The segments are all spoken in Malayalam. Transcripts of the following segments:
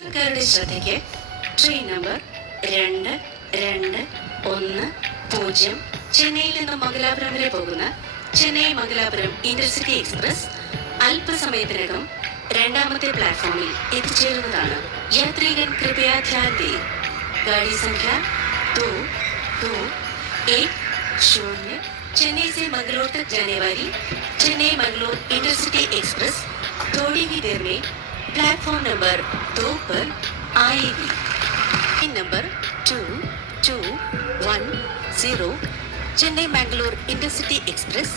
യാത്രക്കാരുടെ ശ്രദ്ധയ്ക്ക് ട്രെയിൻ നമ്പർ 2210 ചെന്നൈയിൽ നിന്നും മംഗലാപുരം വരെ പോകുന്ന ചെന്നൈ മംഗലാപുരം ഇന്റർസിറ്റി എക്സ്പ്രസ് അല്പസമയത്തിനകം രണ്ടാമത്തെ പ്ലാറ്റ്ഫോമിൽ എത്തിച്ചേരുന്നതാണ്. യാത്രികൻ കൃപയാ ധ്യാൻ ദേ. गाड़ी संख्या 2210 चेन्नई से मंगलोर तक जाने वाली चेन्नई मंगलोर इंटरसिटी एक्सप्रेस थोड़ी ही देर में प्लेटफॉर्म नंबर 2 पर आएगी. Number 2210 Chennai Mangalore intercity express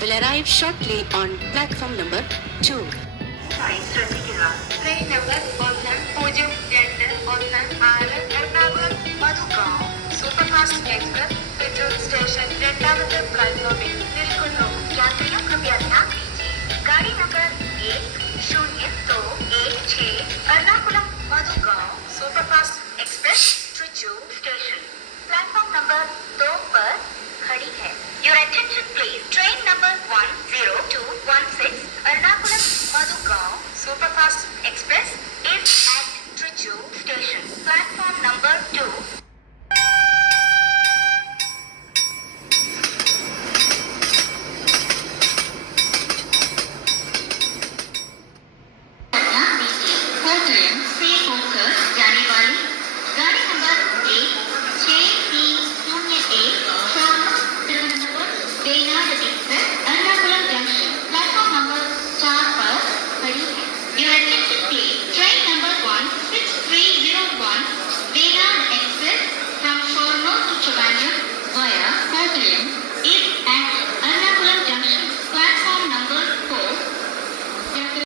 will arrive shortly on platform number 2. Train number 1026 Ernakulam Madgaon superfast express Thrissur station രണ്ടാമത്തെ പ്ലാറ്റ്ഫോമിൽ നിൽക്കുന്നു. യാത്രികർ കൃപയാ ധ്യാൻ ദീജിए. गाड़ी number 1026 Ernakulam Madgaon superfast express Trichur station platform number 2 पर खड़ी है. Your attention please. Train number 10216 Ernakulam Madgaon superfast express is at Trichur station platform number 2. Your attention